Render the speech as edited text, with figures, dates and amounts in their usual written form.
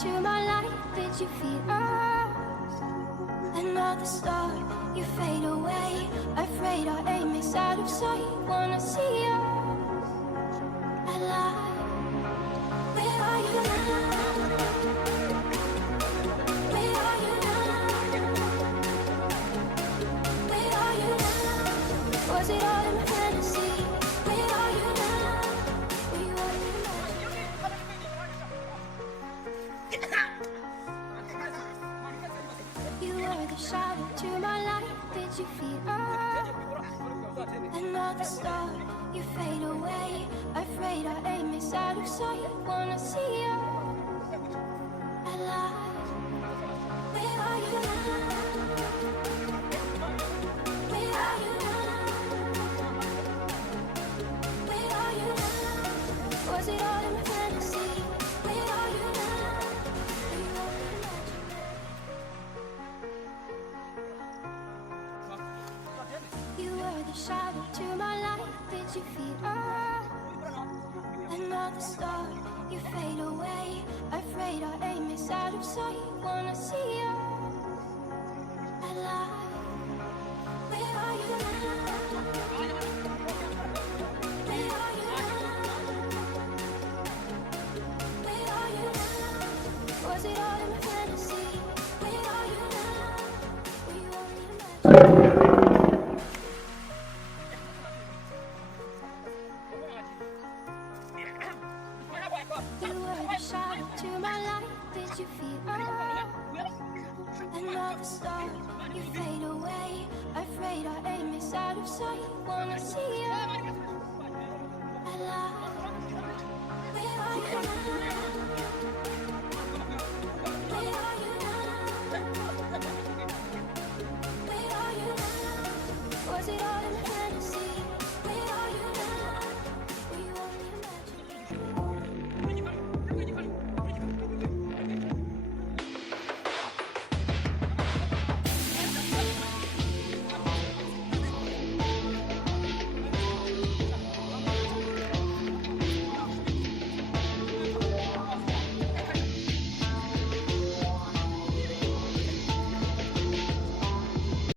to my light. Did you feel us? Another star, you fade away. Afraid our aim is out of sight. Wanna see us alive. Where are you now? Where are you now? Where are you now? Was it all in my fantasy? Where are you now? Were you all in my You were the shadow to my light. Did you feel us? Another star, you fade away. Afraid our aim is out of sight. Wanna see us alive. Where are you now? Where are you now? Where are you now? Was it all in my fantasy? Where are you now? Were you all in my You were the shadow to my light. Did you feel us? Another star, you fade away. Afraid our aim is out of sight. Wanna see us alive. Where are you now? Where are you now? Where are you now? Was it all in my fantasy? Where are you now? Were you only imagining? You were the shadow to my light. Did you feel us? Another star, you fade away. Afraid our aim is out of sight. Wanna see us alive. Where are you now? Where are